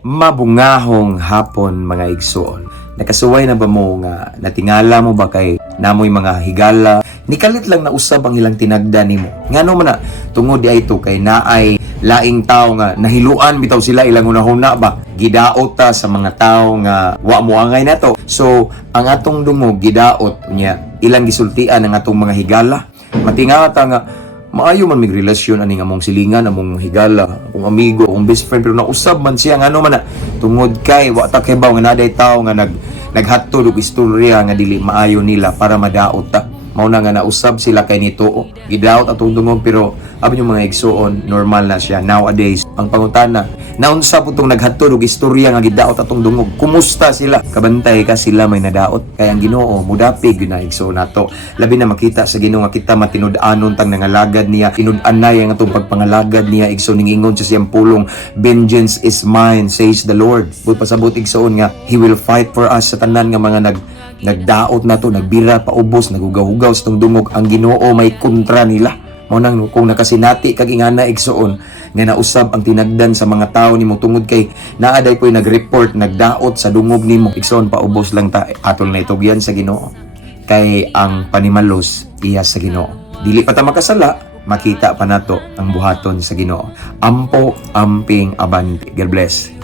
Mabungahong hapon mga igsoon. Nakasuway na ba mo nga natingala mo ba kay namoy mga higala? Nikalit lang na usab ang ilang tinagda nimo. Ngano man na tungod di ay to kay naay laing tao nga nahiluan bitaw sila ilang hunahuna ba gidaot ta sa mga tao nga wa mo angay nato. So ang atong dungog gidaot niya ilang gisultian ang atong mga higala. Matingata nga maayo man mig relasyon aning among silingan, among higala, akong amigo, akong best friend, pero nausab man siya ngano man na tungod kay wa ta kay baw nga naday tao nga naghatod og istorya nga dili maayo nila para madaot ta. Mao na nga nausab sila kay nito gidaot atong dungog, pero abi yung mga igsoon normal na siya nowadays. Ang pangutana, naunsa po itong naghatod og istorya nga gidaot atong dungog, kumusta sila? Kabantay ka sila may nadaot kay ang Ginoo mudapig yun na igsoon nato. Labi na makita sa Ginoo nga kita matinud-anon tang nangalagad niya, tinud-anay ang atong pagpangalagad niya igsoon ning ingon sa siyang pulong, vengeance is mine says the Lord. But pasabot igsoon nga he will fight for us sa tanan nga mga nagdaot na to, nagbira paubos, nagugaw-hugaw sa tong dungog. Ang Ginoo may kontra nila. Mao nang kung nakasinati kag ingana igsoon nga nausab ang tinagdan sa mga tao nimo tungod kay naaday po'y nag-report nagdaot sa dungog nimo igsoon paubos lang ta atol na itugyan sa Ginoo kay ang panimalos iya sa Ginoo. Dili pa ta makasala, makita pa nato ang buhaton sa Ginoo. Ampo amping abante. God bless.